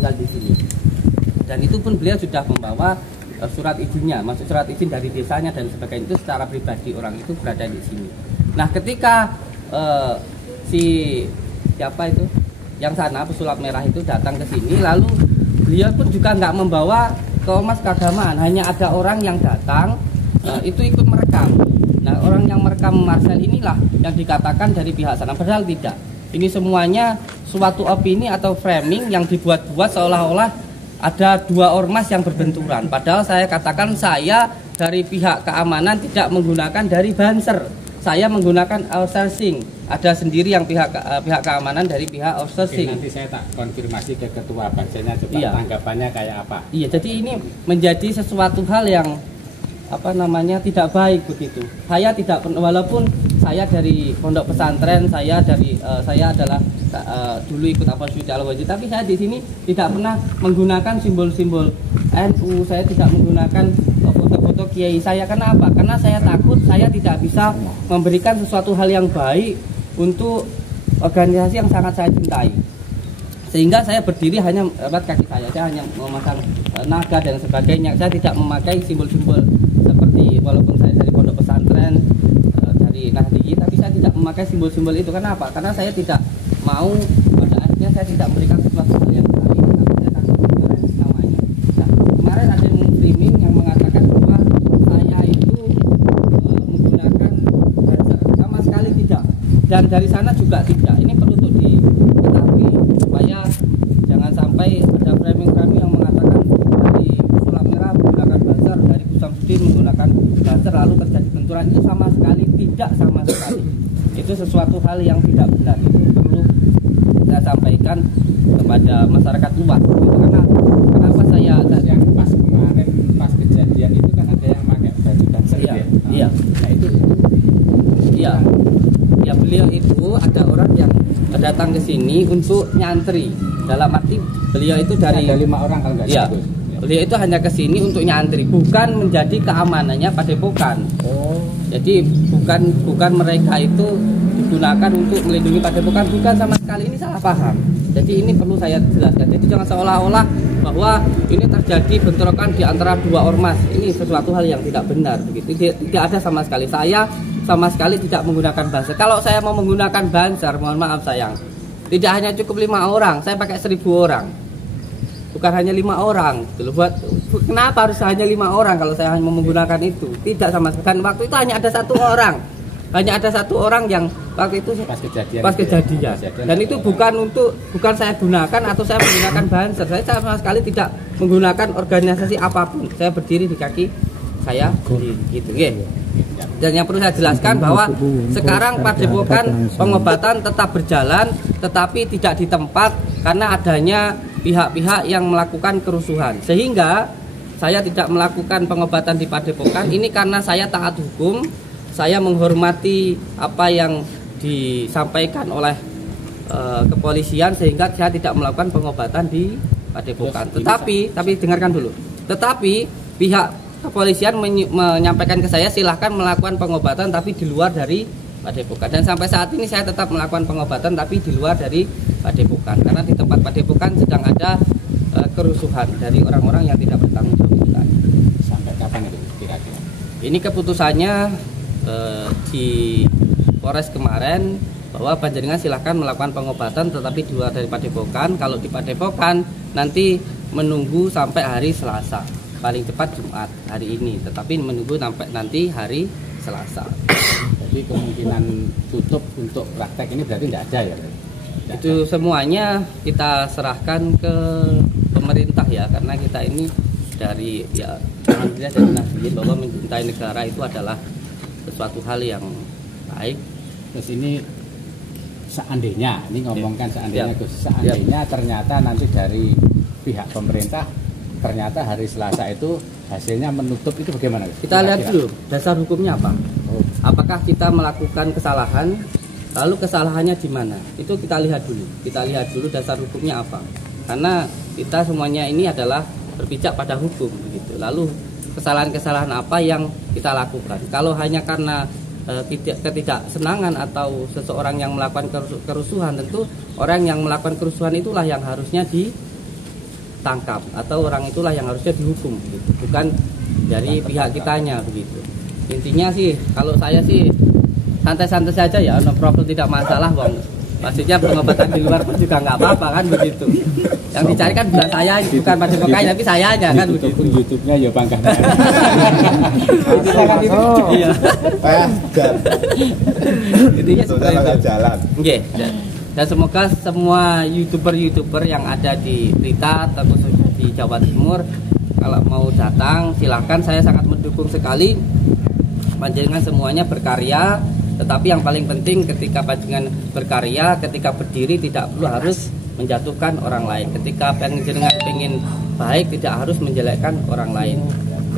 tinggal di sini. Dan itu pun beliau sudah membawa surat izinnya, maksud surat izin dari desanya dan sebagainya, itu secara pribadi orang itu berada di sini. Nah, ketika siapa itu yang sana pesulap merah itu datang ke sini, lalu beliau pun juga nggak membawa ke ormas keagamaan, hanya ada orang yang datang itu ikut merekam. Nah, orang yang merekam Marcel inilah yang dikatakan dari pihak sana, padahal tidak. Ini semuanya suatu opini atau framing yang dibuat-buat seolah-olah ada dua ormas yang berbenturan. Padahal saya katakan saya dari pihak keamanan tidak menggunakan dari Banser. Saya menggunakan outsourcing. Ada sendiri yang pihak keamanan dari pihak outsourcing. Nanti saya tak konfirmasi ke ketua Bansernya coba tanggapannya kayak apa. Iya, jadi ini menjadi sesuatu hal yang tidak baik begitu. Saya tidak, walaupun saya dari pondok pesantren, saya adalah dulu ikut Syuti Al-Wajid, tapi saya di sini tidak pernah menggunakan simbol-simbol NU, saya tidak menggunakan foto-foto kiai saya. Kenapa? Karena saya takut saya tidak bisa memberikan sesuatu hal yang baik untuk organisasi yang sangat saya cintai. Sehingga saya berdiri hanya kaki saya hanya memasang naga dan sebagainya. Saya tidak memakai simbol-simbol seperti, walaupun saya dari pondok pesantren, dari Nahdliyin, tapi saya tidak memakai simbol-simbol itu. Kenapa? Karena saya tidak mau, pada akhirnya saya tidak memberikan sesuatu hal yang baik. Tapi saya takut kemarin namanya. Nah, kemarin ada yang streaming yang mengatakan bahwa saya itu menggunakan bahasa, sama sekali tidak. Dan dari sana juga tidak. Ini perlu untuk diketahui supaya jangan sampai ada framing-framing yang mengatakan dari Sulap Merah menggunakan Banser, dari Samsudin menggunakan Banser lalu terjadi benturan. Itu sama sekali tidak, sama sekali. Itu sesuatu hal yang tidak benar. Itu perlu saya sampaikan kepada masyarakat luas. Karena kenapa saya yang pas kemarin pas kejadian itu kan ada yang pakai baju Banser. Iya. Nah itu. Iya. Ya, beliau itu ada orang yang datang ke sini untuk nyantri. Dalam arti beliau itu dari ada 5 orang kalau nggak salah. Beliau itu hanya ke sini untuk nyantri, bukan menjadi keamanannya Padepokan. Jadi bukan mereka itu digunakan untuk melindungi Padepokan, bukan sama sekali. Ini salah paham. Jadi ini perlu saya jelaskan. Jadi jangan seolah-olah bahwa ini terjadi bentrokan di antara dua ormas. Ini sesuatu hal yang tidak benar begitu. Tidak ada sama sekali. Saya sama sekali tidak menggunakan Banser. Kalau saya mau menggunakan Banser, mohon maaf sayang, tidak hanya cukup 5 orang, saya pakai 1000 orang. Bukan hanya 5 orang. Kenapa harus hanya 5 orang kalau saya hanya mau menggunakan itu? Tidak sama sekali. Waktu itu hanya ada 1 orang. Hanya ada 1 orang yang waktu itu pas kejadian. Dan itu bukan saya gunakan atau saya menggunakan Banser. Saya sama sekali tidak menggunakan organisasi apapun. Saya berdiri di kaki saya gitu. Dan yang perlu saya jelaskan bahwa sekarang Padepokan pengobatan tetap berjalan, tetapi tidak di tempat karena adanya pihak-pihak yang melakukan kerusuhan. Sehingga saya tidak melakukan pengobatan di Padepokan ini karena saya taat hukum, saya menghormati apa yang disampaikan oleh kepolisian, sehingga saya tidak melakukan pengobatan di Padepokan. Tetapi dengarkan dulu. Tetapi pihak kepolisian menyampaikan ke saya silahkan melakukan pengobatan tapi di luar dari Padepokan. Dan sampai saat ini saya tetap melakukan pengobatan tapi di luar dari Padepokan, karena di tempat Padepokan sedang ada kerusuhan dari orang-orang yang tidak bertanggung jawab. Sampai kapan itu kira-kira? Ini keputusannya di Polres kemarin bahwa panjenengan silahkan melakukan pengobatan tetapi di luar dari Padepokan. Kalau di Padepokan nanti menunggu sampai hari Selasa, paling cepat Jumat hari ini, tetapi menunggu sampai nanti hari Selasa. Jadi kemungkinan tutup untuk praktek ini berarti tidak ada ya? Itu semuanya kita serahkan ke pemerintah ya, karena kita ini dari alhamdulillah dari Nahdliyin bahwa mencintai negara itu adalah sesuatu hal yang baik. Terus ini seandainya, ini ngomongkan seandainya Gus, seandainya ternyata nanti dari pihak pemerintah ternyata hari Selasa itu hasilnya menutup, itu bagaimana? Kita lihat dulu dasar hukumnya apa. Apakah kita melakukan kesalahan, lalu kesalahannya di mana? Itu kita lihat dulu. Kita lihat dulu dasar hukumnya apa. Karena kita semuanya ini adalah berpijak pada hukum begitu. Lalu kesalahan-kesalahan apa yang kita lakukan? Kalau hanya karena ketidaksenangan atau seseorang yang melakukan kerusuhan, tentu orang yang melakukan kerusuhan itulah yang harusnya tangkap atau orang itulah yang harusnya dihukum gitu. Bukan dari pihak kitanya begitu. Intinya sih kalau saya sih santai-santai saja ya, no problem, tidak masalah bang. Maksudnya pengobatan di luar pun juga nggak apa-apa kan begitu. Yang dicari kan bukan saya, bukan padepokan tapi saya aja kan begitu. YouTube-nya ya pangkat. Iya. Intinya seperti itu. Jalan. Oke. Dan semoga semua youtuber yang ada di Blitar atau khususnya di Jawa Timur kalau mau datang silahkan, saya sangat mendukung sekali. Panjenengan semuanya berkarya, tetapi yang paling penting ketika panjenengan berkarya, ketika berdiri tidak perlu harus menjatuhkan orang lain. Ketika panjenengan ingin baik tidak harus menjelekkan orang lain.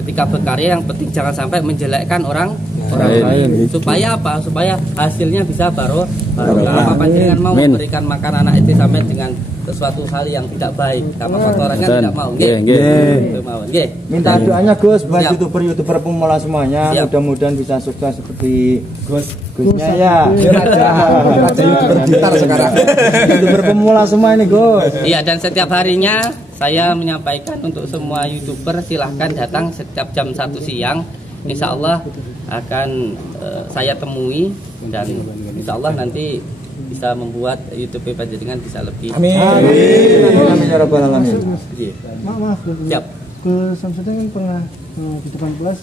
Ketika berkarya yang penting jangan sampai menjelekkan orang lain. Supaya apa? Supaya hasilnya bisa barokah. Apa panjenengan mau memberikan makan anak itu sampai dengan sesuatu hal yang tidak baik, apa kotorannya tidak mau. Nggih. Minta doanya Gus buat youtuber pemula semuanya. Mudah-mudahan bisa sukses seperti Gusnya ya. Raja youtuber Blitar sekarang. Youtuber pemula semua ini Gus. Iya, dan setiap harinya saya menyampaikan untuk semua youtuber silahkan datang setiap jam 1 siang. Insya Allah akan saya temui dan insya Allah nanti bisa membuat YouTube panjenengan bisa lebih. Amin. Amin ya rabbal alamin. Maaf, siap. Ke Samsudin kan pernah di depan kelas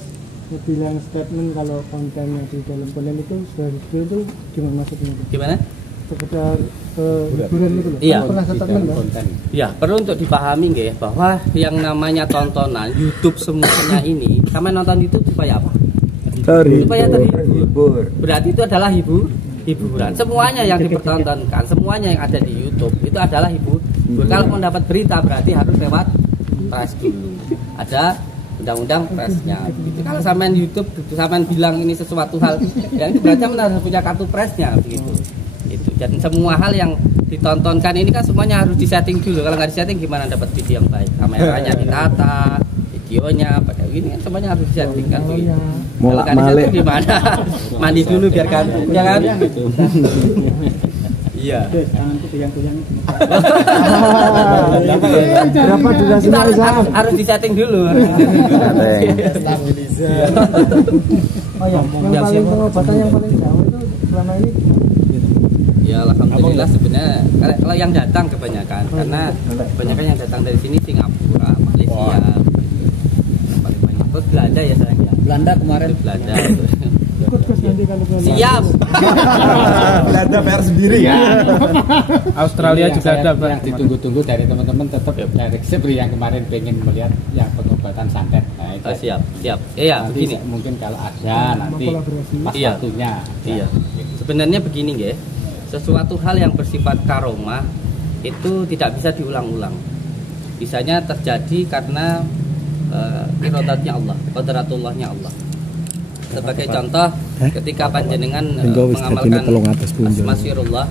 bilang statement kalau konten yang di dalam konten itu sudah itu gimana maksudnya? Gimana? Sekedar hiburan itu loh. Iya. Pernah statement kan? Ya, perlu untuk dipahami nggih bahwa yang namanya tontonan YouTube semuanya ini, sama nonton YouTube supaya apa? Supaya terhibur. Berarti itu adalah hiburan. Semuanya yang dipertontonkan, semuanya yang ada di YouTube itu adalah hiburan. Kalau mau dapat berita berarti harus lewat press dulu. Ada undang-undang presnya. Begitu. Kalau sampean YouTube, sampean bilang ini sesuatu hal, ya itu berarti harus punya kartu presnya begitu. Itu. Dan semua hal yang ditontonkan ini kan semuanya harus disetting dulu. Kalau nggak disetting gimana dapat video yang baik? Kameranya ditata, videonya pakai ini kan semuanya harus disetting kan begitu. Kalau nggak disetting gimana? Mandi dulu biar gantung, ya kan? Iya. Tanganku goyang-goyang. Berapa durasinya Isam? Harus disetting dulu. Stabilizer. Oh ya, yang paling pengobatan yang paling jauh itu selama ini. Ya alhamdulillah sebenarnya kalau yang datang kebanyakan karena kebanyakan yang datang dari sini Singapura, Malaysia, yang paling banyak. Terus Belanda ya sayang ya. Belanda kemarin. Belanda. Ikut Gus nanti kalau Siap. Belanda PR sendiri ya. Australia juga ada yang ditunggu-tunggu dari teman-teman tetap dari seperti yang kemarin pengen melihat yang pengobatan santet. Nah, itu siap. Iya, nanti begini. Mungkin kalau ada nanti pas waktunya. Iya. Sebenarnya begini nggih. Sesuatu hal yang bersifat karomah itu tidak bisa diulang-ulang. Bisanya terjadi karena iradatnya Allah, qadratullahnya Allah. Sebagai contoh, ketika panjenengan mengamalkan asmasirullah,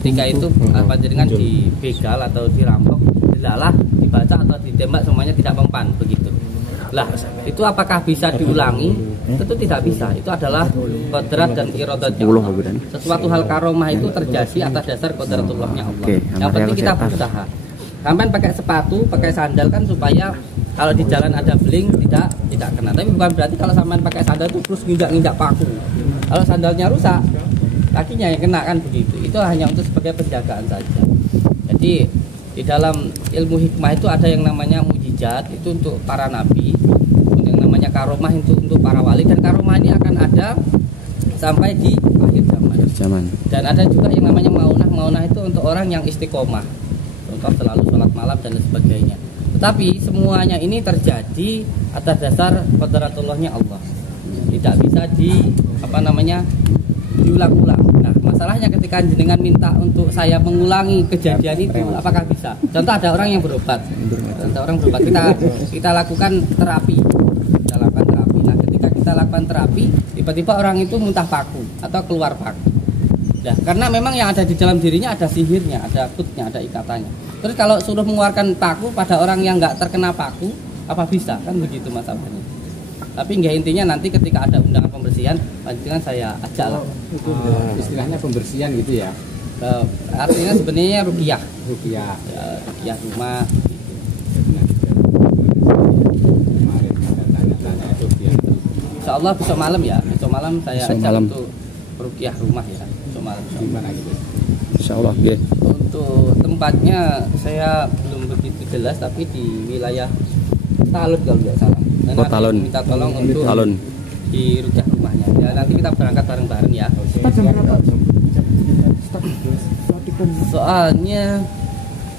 ketika itu panjenengan dibegal atau dirampok, dilalah, dibaca atau ditembak semuanya tidak mempan begitu. Lah, itu apakah bisa diulangi? Tentu tidak bisa. Itu adalah kodrat dan iradatnya Allah. Sesuatu hal karomah itu terjadi atas dasar kodratullahnya Allah. Yang penting kita berusaha. Sampai pakai sepatu, pakai sandal kan supaya kalau di jalan ada beling tidak kena. Tapi bukan berarti kalau sampean pakai sandal itu terus nginjak paku. Kalau sandalnya rusak, kakinya yang kena kan begitu. Itu hanya untuk sebagai penjagaan saja. Jadi di dalam ilmu hikmah itu ada yang namanya mujizat, itu untuk para nabi, yang namanya karomah itu untuk para wali, dan karomah ini akan ada sampai di akhir zaman. Dan ada juga yang namanya maunah itu untuk orang yang istiqomah, contoh selalu sholat malam dan sebagainya. Tetapi semuanya ini terjadi atas dasar qadratullahnya Allah, tidak bisa diulang-ulang. Nah, masalahnya ketika jenengan minta untuk saya mengulangi kejadian itu, apakah bisa? Contoh ada orang yang berobat, kita lakukan terapi, Nah, ketika kita lakukan terapi, tiba-tiba orang itu muntah paku atau keluar paku. Nah, karena memang yang ada di dalam dirinya ada sihirnya, ada kutnya, ada ikatannya. Terus kalau suruh mengeluarkan paku pada orang yang nggak terkena paku, apa bisa? Kan begitu masalahnya. Tapi nggak, intinya nanti ketika ada undangan pembersihan, panjenengan saya ajak lah. Istilahnya pembersihan gitu ya. Artinya sebenarnya ruqyah ya, rumah. Insya Allah besok malam ya. Besok malam saya Besok ajak malam. untuk ruqyah rumah ya. Besok malam. Gimana gitu? Insyaallah nggih. Untuk tempatnya saya belum begitu jelas, tapi di wilayah Talun kalau tidak salah. Dan Oh, nanti Talun. minta tolong untuk Talun. di ruqyah rumahnya. Ya nanti kita berangkat bareng-bareng ya. Start jam berapa? Start praktikum. Soalnya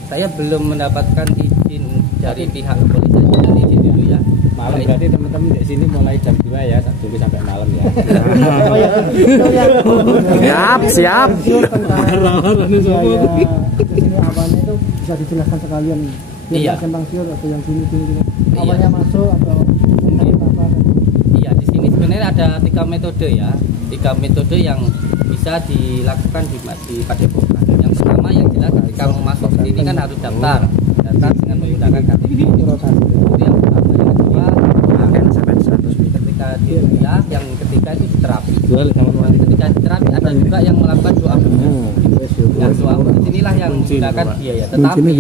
saya belum mendapatkan izin dari pihak kepolisian. Jadi izin dulu ya. Malam berarti teman-teman di sini mulai jam 2 ya, dulu sampai malam ya. Oh ya, itu yang Siap. Ini awalnya itu bisa dijelaskan sekalian. Iya. Simpang siur atau yang sini. Awalnya masuk atau apa? Iya, di sini sebenarnya ada 3 metode ya. 3 metode yang bisa dilakukan di Padepokan. Yang pertama yang jelas kalau mau masuk ke sini kan harus daftar dengan menggunakan KTP. Itu yang pertama. Yang kedua, ketika di ruqyah, yang ketiga itu terapi. Ketika terapi ada juga yang melakukan doa khusus. Yang doa khusus inilah yang menggunakan biaya. Tetapi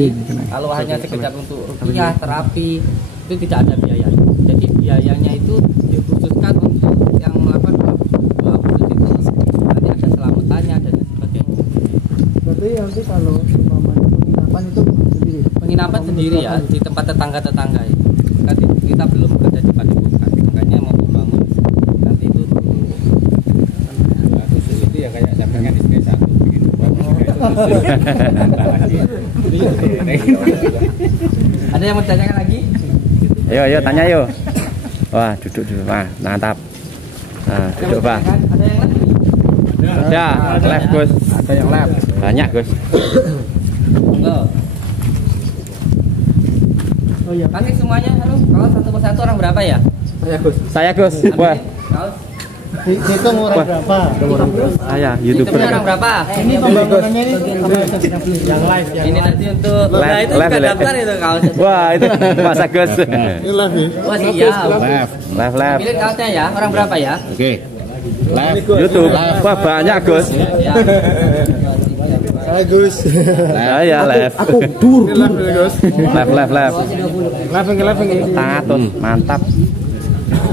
kalau hanya sekedar untuk ruqyah, terapi itu tidak ada biaya. Jadi biayanya itu dikhususkan untuk yang melakukan doa khusus itu nanti ada selamatannya dan sebagainya. Berarti nanti kalau umpamanya penginapan itu sendiri. Penginapan sendiri ya di tempat tetangga-tetangga itu. Nanti kita belum ada di Padepokan, makanya mau membangun nanti itu Khusus itu ya kayak sampai kan di satu bikin dua, ada yang mau ditanyakan lagi? Ayo tanya yuk. Wah, duduk dulu. Wah, mantap. Nah, duduk, Pak. Ada yang lagi? Ya, live, Gus. Ada yang live. Banyak, Gus. Enggak. Oh iya. Pakai semuanya, halo. Kalau satu persatu orang berapa ya? Saya, Gus. Wah, Kaos. Hitung orang berapa? saya Itu YouTuber. orang berapa? Ini pembangunannya ini yang live Ini nanti untuk Live, nah, itu live, juga live. daftar itu kaos. Wah, itu Mas Agus. Wah siap. Live. Pilih kaosnya ya. Orang berapa ya? Oke. Live YouTube. Wah, banyak, Gus. Ya. Saya Gus. Saya live. Aku dur. Live. Tatun, mantap.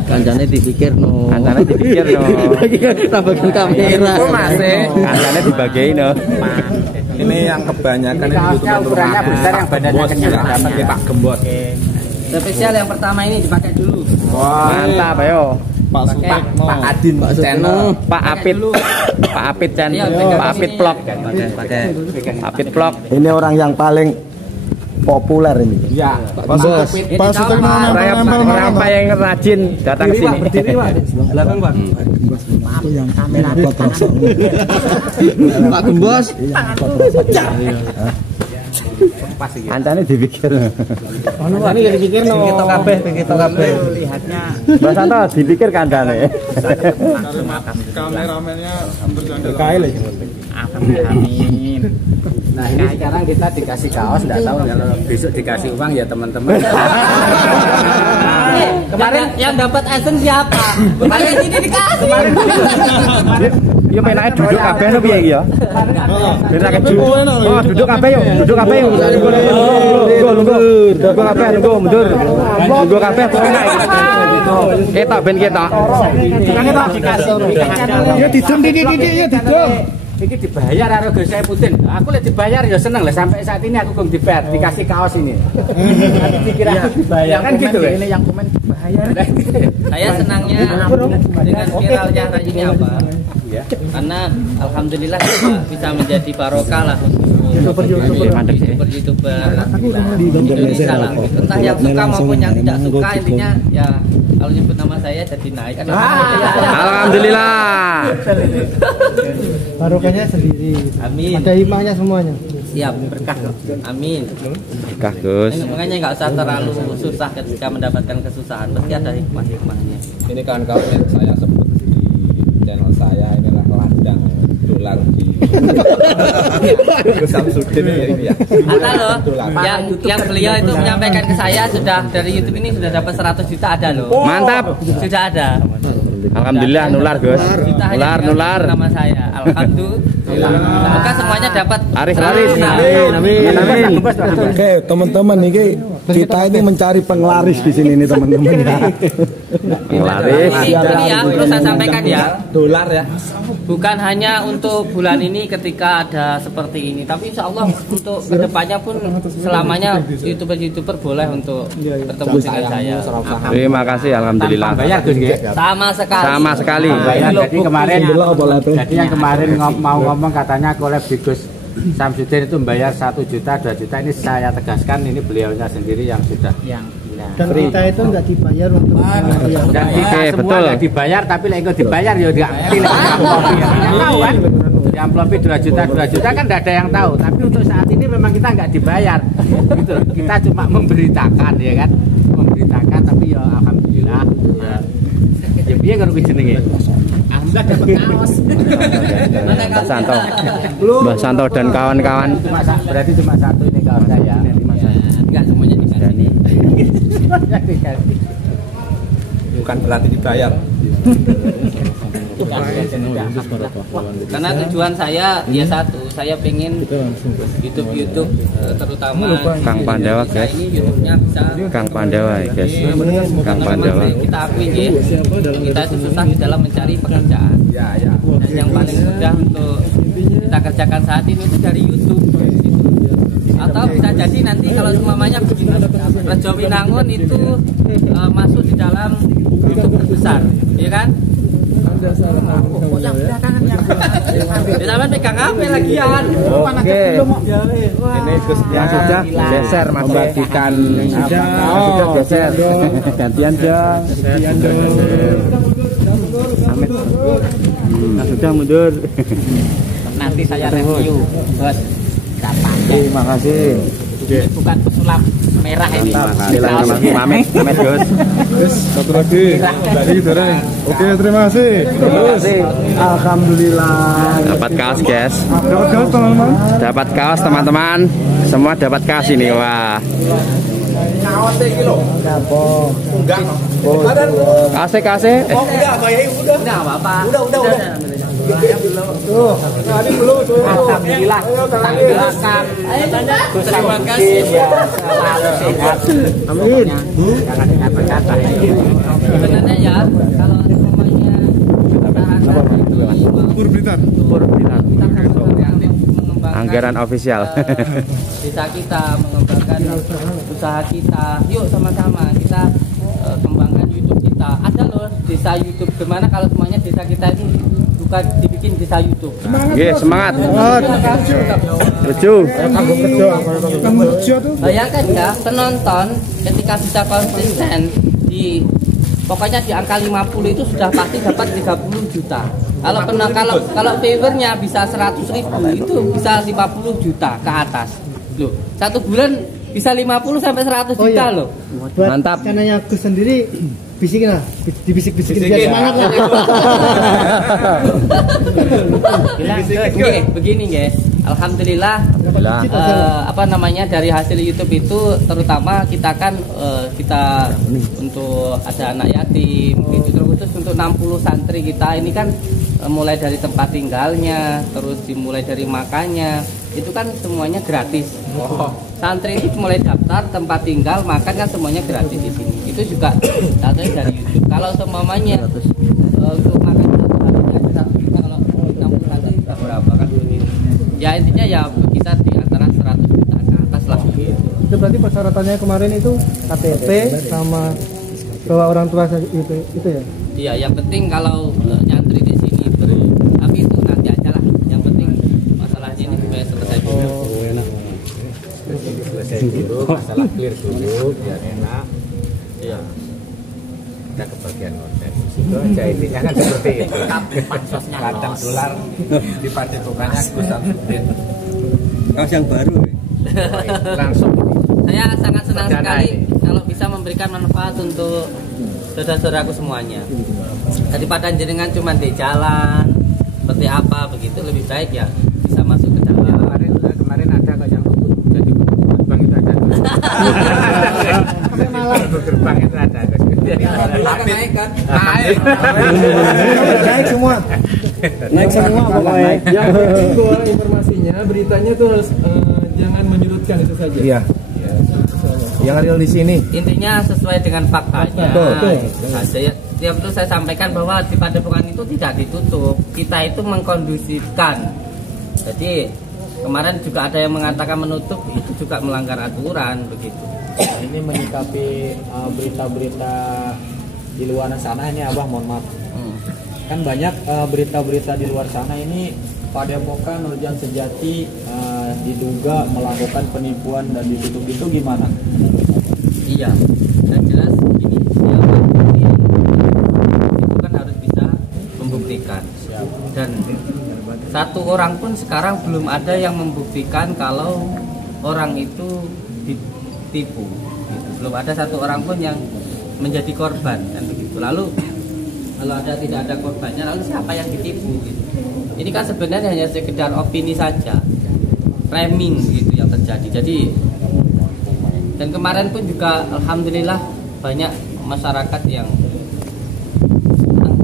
Kancane dipikir no. Kancane dipikir no. Tambahkan kamera. Kancane dibagi no. Ini yang kebanyakan ini ukurannya besar yang badannya kenyal pakai Pak Gembos. Spesial yang pertama ini dipakai dulu. Mantap, ayo. Pak Adin channel. Pak Apit. Pak Apit channel. Pak Apit vlog. Pakai Apit vlog. Ini orang yang paling populer ini. Ya, Bos. Saya orang yang rajin datang sini. Belakang Pak. Pak Gembos. Kancane dipikir. Ini jadi pikir no. Begitu kabeh. lihatnya Mbak Santo dipikir kancane. kameramennya hampir amin. Nah ini sekarang kita dikasih kaos, nggak tahu kalau besok dikasih uang ya teman-teman. Kemarin yang dapat esen siapa? Kemarin ini dikasih. Yo penake duduk kabeh no piye iki ya? Penake duduk. Oh, duduk kabeh yuk. Duduk kabeh yuk. Lungguh. Duduk kabeh lungguh mundur. Lungguh kabeh penak. Ketok ben ketok. Ya didem didik ya didem. Ini dibayar karo Gus Saifuddin. Aku lihat dibayar ya seneng lah sampai saat ini aku belum dibayar dikasih kaos ini. Nanti dikira aku dibayar kan gitu ya. Ini yang komen dibayar. Saya senangnya dengan viralnya ini apa? Karena alhamdulillah bisa menjadi barokah lah untuk YouTuber Indonesia lah. Entah yang suka maupun yang tidak suka, intinya ya kalau nyebut nama saya jadi naik. Alhamdulillah. Barokahnya sendiri. Amin. Ada hikmahnya semuanya. Siap berkah. Amin. Berkah, Gus. Makanya nggak usah terlalu susah ketika mendapatkan kesusahan. Pasti ada hikmah-hikmahnya. Ini kawan-kawan yang saya sebut di channel saya inilah ladang dolar di Gus Samsudin ini ya. Ada loh, yang beliau itu menyampaikan ke saya sudah dari YouTube ini sudah dapat 100 juta ada loh. Mantap. Sudah ada. Alhamdulillah nular, Gus. Kita hanya Nular. nama saya. Alhamdulillah. Semoga semuanya dapat. Laris. Nah, Amin. Oke, teman-teman ini Kita ini mencari penglaris di sini nih teman-teman ya. Penglaris. Ini ya, perlu saya sampaikan ya. Dolar ya. Bukan hanya untuk bulan ini ketika ada seperti ini, tapi insya Allah untuk kedepannya pun selamanya youtuber boleh untuk bertemu dengan saya. Terima kasih, alhamdulillah. Bayar Gus nggih. Sama sekali. Sama sekali. Bayar. Jadi kemarin yang kemarin mau ngomong katanya collab di Gus Samsudin itu membayar 1 juta, 2 juta. Ini saya tegaskan, ini beliaunya sendiri yang sudah Dan kita itu nggak dibayar untuk dan kita semua nggak dibayar, tapi kalau dibayar ya nggak pilih tahu kan. Di amplopi 2 juta kan nggak ada yang tahu. Tapi untuk saat ini memang kita nggak dibayar, gitu. Kita cuma memberitakan ya kan, memberitakan. Tapi ya alhamdulillah. Ya biar nggak rugi jenenge. Alhamdulillah dapat kaos. Mbak Santo dan kawan-kawan. Berarti cuma satu ini kaosnya ya. Enggak semuanya dikasih. Bukan berarti dibayar. Karena tujuan saya ya satu, saya pengen YouTube terutama Kang Pandawa guys. ini YouTube-nya bisa Kang Pandawa ya guys. Kang Pandawa. kita akui ya, kita itu susah di dalam mencari pekerjaan. Dan yang paling mudah untuk kita kerjakan saat ini itu dari YouTube. Atau bisa jadi nanti kalau semuanya begini, Rejo Winangun itu masuk di dalam YouTube terbesar, ya kan? Yang belakangan yang kita pegang HP lagian. Oke. Ini Gus yang sudah geser Mas. Membagikan sudah geser. Gantian dong. Amit. Sudah mundur. Nanti saya review, Bos. Terima kasih. Bukan pesulap merah ini. Pamit Gus. satu lagi dari Doreng. Oke, terima kasih. Terus alhamdulillah. Dapat kaos guys. Dapat kaos teman-teman. Dapat kaos teman-teman. Semua dapat kaos ini. Wah. Kaosnya iki lho. Enggak. Kase. Oh, enggak, bayarnya udah. Enggak apa-apa. Udah. Alhamdulillah. Terima kasih. Selalu sehat. Amin. Jangan ingat berkata. Sebenarnya ya kalau semuanya Pur Blitar. Anggaran ofisial. Desa kita mengembangkan usaha kita. Yuk sama-sama kita kembangkan YouTube kita. Ada loh desa YouTube. Gimana kalau semuanya desa kita itu bukan dibikin desa YouTube. Semangat. Lucu. Bayangkan ya penonton ketika bisa konsisten di pokoknya di angka 50 itu sudah pasti dapat 30 juta. Kalau viewernya bisa 100.000 itu bisa 50 juta ke atas. Loh, 1 bulan bisa 50 sampai 100 juta loh. Mantap. Karena Gus sendiri bisikin lah, dibisik-bisikin biar semangat lah. Begini guys, alhamdulillah. Dari hasil YouTube itu terutama kita kan kita untuk ada anak yatim itu terkhusus untuk 60 santri kita ini kan mulai dari tempat tinggalnya, terus dimulai dari makannya itu kan semuanya gratis. Santri itu mulai daftar, tempat tinggal, makan kan semuanya gratis di sini. Itu juga satunya dari YouTube. Kalau semuanya untuk makan kalau 60 santri berapa kan begitu. Ya intinya ya kita di antara 100 juta ke atas lah. Itu berarti persyaratannya kemarin itu KTP sama bawa orang tua itu ya? Iya, yang penting kalau nyantri di sini itu, tapi itu nanti aja lah. Yang penting masalahnya ini supaya selesai dulu. Selesai dulu, masalah clear dulu, biar enak. Iya. Kita ke bagian konten. Itu aja intinya kan seperti itu. Ladang dolar di padepokannya Gus Samsudin. Kaos yang baru. Langsung. Saya sangat senang sekali kalau bisa memberikan manfaat untuk saudara-saudaraku semuanya. Daripada jenengan cuma di jalan seperti apa begitu, lebih baik ya bisa masuk ke dalam. Kemarin ada kok yang jadi gerbang itu ada. Sampai malam gerbang itu ada. Naik kan? Naik semua. Naik semua pokoknya. Yang penting gua informasinya beritanya tuh harus jangan menyudutkan itu saja. Iya. yang real di sini. Intinya sesuai dengan faktanya. Betul. Itu saja ya. Tiap itu saya sampaikan bahwa di Padepokan itu tidak ditutup, kita itu mengkondusifkan. Jadi kemarin juga ada yang mengatakan menutup, itu juga melanggar aturan begitu. Nah, ini menyikapi berita-berita di luar sana ini Abah, mohon maaf. Kan banyak berita-berita di luar sana ini Padepokan Nurjan Sejati diduga melakukan penipuan dan ditutup, itu gimana? Iya, dan jelas ini siapa yang itu kan harus bisa membuktikan. Dan satu orang pun sekarang belum ada yang membuktikan kalau orang itu ditipu. Belum ada satu orang pun yang menjadi korban kan begitu. Lalu kalau tidak ada korbannya, lalu siapa yang ditipu gitu. Ini kan sebenarnya hanya sekedar opini saja, framing gitu yang terjadi. Jadi dan kemarin pun juga alhamdulillah banyak masyarakat yang senang.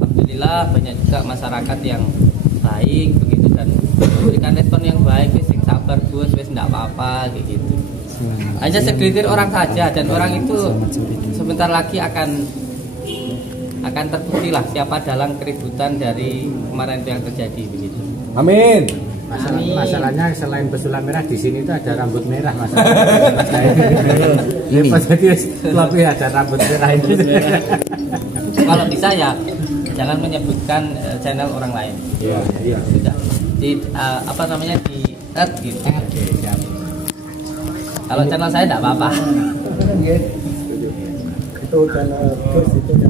Alhamdulillah banyak juga masyarakat yang baik begitu dan memberikan respon yang baik. Wis sabar Gus, wis enggak apa-apa kayak gitu. Hanya segelintir orang saja, dan orang itu sebentar lagi akan terbukti lah siapa dalang keributan dari kemarin yang terjadi begitu. Amin. Masalahnya selain pesulap merah di sini itu ada rambut merah ini. Jadi lebih ada rambut merah itu. Kalau bisa ya jangan menyebutkan channel orang lain. Iya. Sudah. Di apa namanya di add gitu. Kalau channel saya enggak apa-apa. Itu channel Gus itu ya.